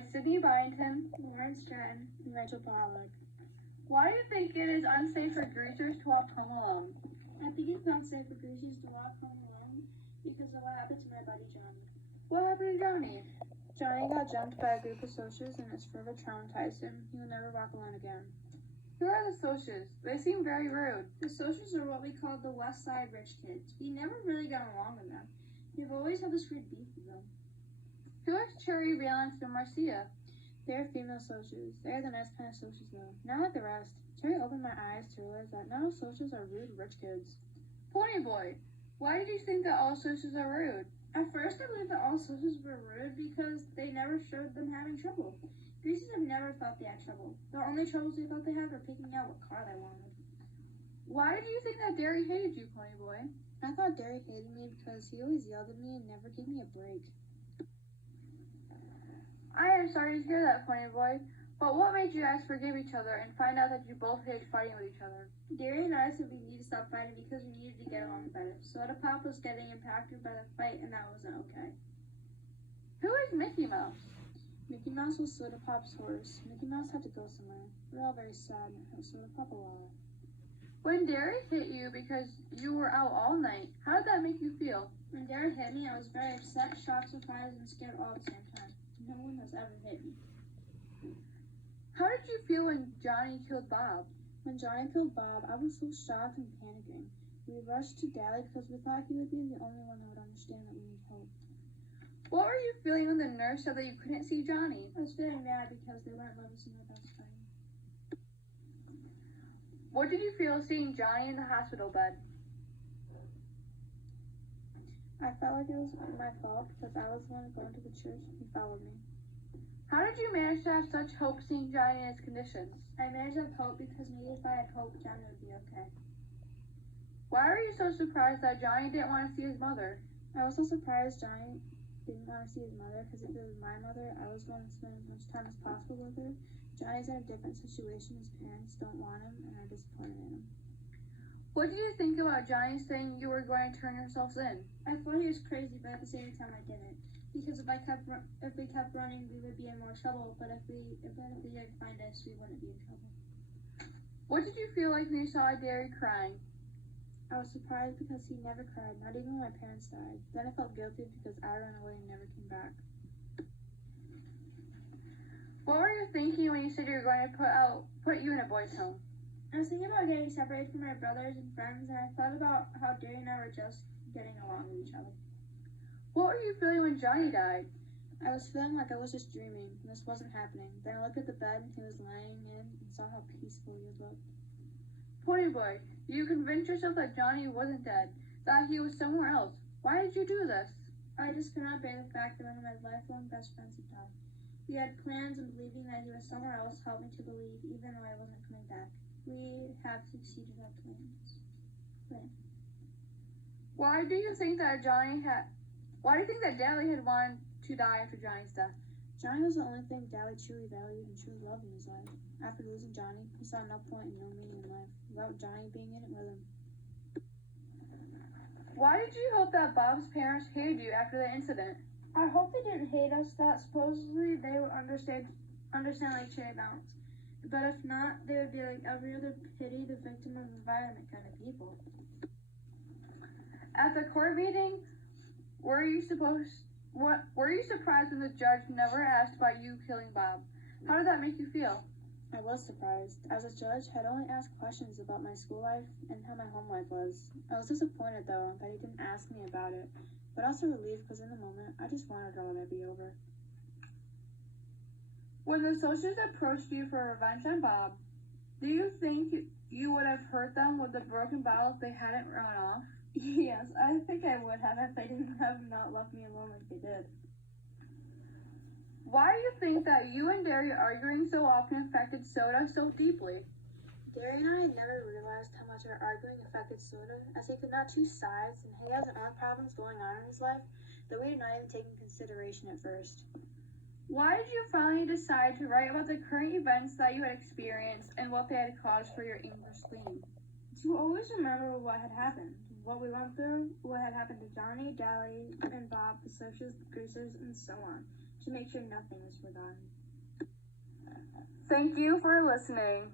by Sydney Byington, Lauren Stratton, and Rachel Pollack. Why do you think it is unsafe for greasers to walk home alone? I think it's unsafe for greasers to walk home alone because of what happened to my buddy Johnny. What happened to Johnny? Johnny got jumped by a group of socials and it's forever traumatized him. He will never walk alone again. Who are the socials? They seem very rude. The socials are what we call the West Side rich kids. We never really got along with them. We've always had this weird beef with them. Who is Cherry, Valence, and Marcia? They're female socials. They're the nice kind of socials though. Not like the rest. Cherry opened my eyes to realize that not all socials are rude rich kids. Pony Boy, why did you think that all socials are rude? At first I believed that all socials were rude because they never showed them having trouble. Greasers have never thought they had trouble. The only troubles they thought they had were picking out what car they wanted. Why did you think that Derry hated you, Pony Boy? I thought Derry hated me because he always yelled at me and never gave me a break. I am sorry to hear that, Pony Boy, but what made you guys forgive each other and find out that you both hated fighting with each other? Derry and I said we needed to stop fighting because we needed to get along better. Soda Pop was getting impacted by the fight and that wasn't okay. Who is Mickey Mouse? Mickey Mouse was Soda Pop's horse. Mickey Mouse had to go somewhere. We're all very sad and it hurt Soda Pop a lot. When Derry hit you because you were out all night, how did that make you feel? When Derry hit me, I was very upset, shocked, surprised, and scared all at the same time. No one has ever hit me. How did you feel when Johnny killed Bob? When Johnny killed Bob, I was so shocked and panicking. We rushed to Dally because we thought he would be the only one that would understand that we need help. What were you feeling when the nurse said that you couldn't see Johnny? I was feeling mad because they weren't noticing my best friend. What did you feel seeing Johnny in the hospital bed? I felt like it was my fault because I was the one going to the church and he followed me. How did you manage to have such hope seeing Johnny in his conditions? I managed to have hope because maybe if I had hope, Johnny would be okay. Why were you so surprised that Johnny didn't want to see his mother? I was so surprised Johnny didn't want to see his mother because if it was my mother, I was going to spend as much time as possible with her. Johnny's in a different situation. His parents don't want him and are disappointed in him. What did you think about Johnny saying you were going to turn yourselves in? I thought he was crazy, but at the same time I didn't. Because if we kept running, we would be in more trouble. But if they didn't find us, we wouldn't be in trouble. What did you feel like when you saw Derry crying? I was surprised because he never cried, not even when my parents died. Then I felt guilty because I ran away and never came back. What were you thinking when you said you were going to put you in a boys' home? I was thinking about getting separated from my brothers and friends, and I thought about how Derry and I were just getting along with each other. What were you feeling when Johnny died? I was feeling like I was just dreaming, and this wasn't happening. Then I looked at the bed he was lying in and saw how peaceful he looked. Pony Boy, you convinced yourself that Johnny wasn't dead, that he was somewhere else. Why did you do this? I just could not bear the fact that one of my lifelong best friends had died. We had plans, and believing that he was somewhere else helped me to believe, even though I wasn't coming back. We have succeeded our plans. Why do you think that Dally had wanted to die after Johnny's death? Johnny was the only thing Dally truly valued and truly loved in his life. After losing Johnny, he saw no point and no meaning in life without Johnny being in it with him. Why did you hope that Bob's parents hated you after the incident? I hope they didn't hate us, that supposedly they would understand like Cherry Balance. But if not, they would be like every other pity the victim of environment kind of people. At the court meeting, were you surprised when the judge never asked about you killing Bob? How did that make you feel? I was surprised. As a judge, I'd only asked questions about my school life and how my home life was. I was disappointed, though, that he didn't ask me about it, but also relieved because in the moment, I just wanted it all to be over. When the socials approached you for revenge on Bob, do you think you would have hurt them with the broken bottle if they hadn't run off? Yes, I think I would have if they didn't have not left me alone like they did. Why do you think that you and Derry arguing so often affected Soda so deeply? Derry and I never realized how much our arguing affected Soda, as he could not choose sides and he has his own problems going on in his life that we did not even take into consideration at first. Why did you finally decide to write about the current events that you had experienced and what they had caused for your anger spleen? To always remember what had happened, what we went through, what had happened to Johnny, Dally, and Bob, the socials, the greasers, and so on. to make sure nothing was forgotten. Thank you for listening.